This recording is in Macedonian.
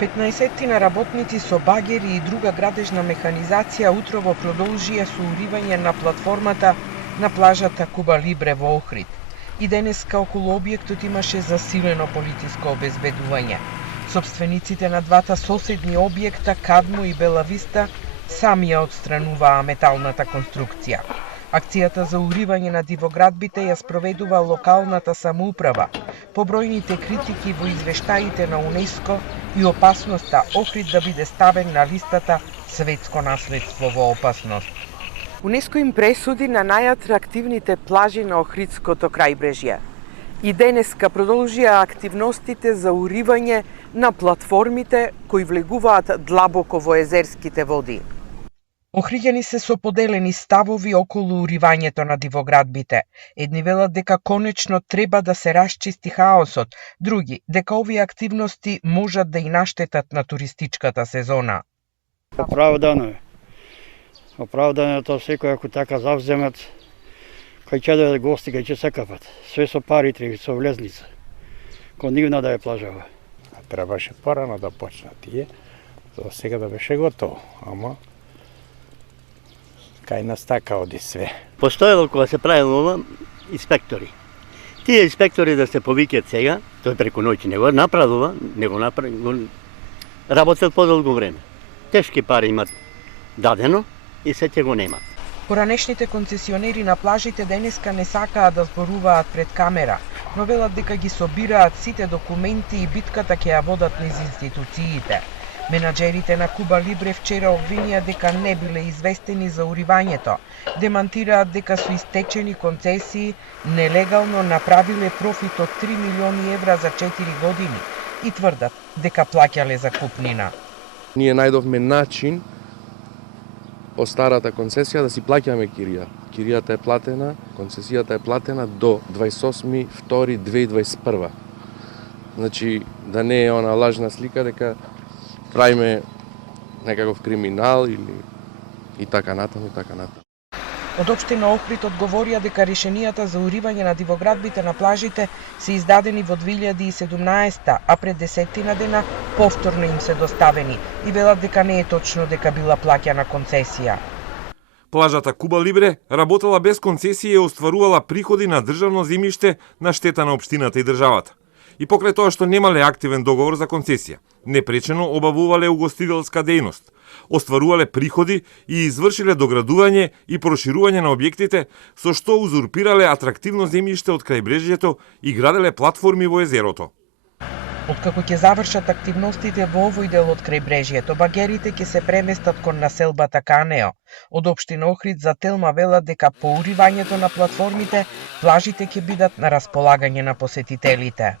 15 работници со багери и друга градежна механизација утрово продолжија со уривање на платформата на плажата Куба Либре во Охрид. И денеска околу објектот имаше засилено полициско обезбедување. Собствениците на двата соседни објекта, Кадмо и Бела Виста, сами ја отстрануваа металната конструкција. Акцијата за уривање на дивоградбите ја спроведува локалната самоуправа, побројните критики во извештаите на УНЕСКО и опасноста Охрид да биде ставен на листата Светско наследство во опасност. УНЕСКО им пресуди на најатрактивните плажи на Охридското крајбрежје. И денеска продолжија активностите за уривање на платформите кои влегуваат длабоко во езерските води. Охриѓани се со поделени ставови околу уривањето на дивоградбите. Едни велат дека конечно треба да се расчисти хаосот, други дека овие активности можат да и наштетат на туристичката сезона. Оправдано е. Оправдано е тоа секој ако така завземат, кај ќе дојдат гости, кај ќе се капат. Све со пари треба, со влезница. Кон нивна да е плажава. Требаше порано да почнат тие, за сега да беше готово, ама кај нас така оди све. Постоело кога се правило ова инспектори. Тие инспектори да се повикат сега, тој преку ноќ не го направува, работат подолго време. Тешки пари имат дадено и се ќе го немат. Поранешните концесионери на плажите денеска не сакаат да зборуваат пред камера, но велат дека ги собираат сите документи и битката ќе ја водат низ институциите. Менаџерите на Куба Либре вчера обвинија дека не биле известени за уривањето, демантираат дека су истечени концесии, нелегално направиле профит од 3 милиони евра за 4 години и тврдат дека плаќале за купнина. Ние најдовме начин по старата концесија да си плаќаме кирија. Киријата е платена, концесијата е платена до 28.2.2021. Значи, да не е она лажна слика дека правиме некаков криминал или и така натаму, и така натаму. Од општина Охрид одговорија дека решенијата за уривање на дивоградбите на плажите се издадени во 2017, а пред 10 дена повторно им се доставени и велат дека не е точно дека била плаќана концесија. Плажата Куба Либре работела без концесија и остварувала приходи на државно земјиште на штета на општината и државата. И покрај тоа што немале активен договор за концесија, непречено обавувале угостителска дејност, остварувале приходи и извршиле доградување и проширување на објектите, со што узурпирале атрактивно земјиште од крајбрежјето и граделе платформи во езерото. Откако ќе завршат активностите во овој дел од крајбрежјето, багерите ќе се преместат кон населбата Канео. Од општина Охрид за Телма велат дека по уривањето на платформите, плажите ќе бидат на располагање на посетителите.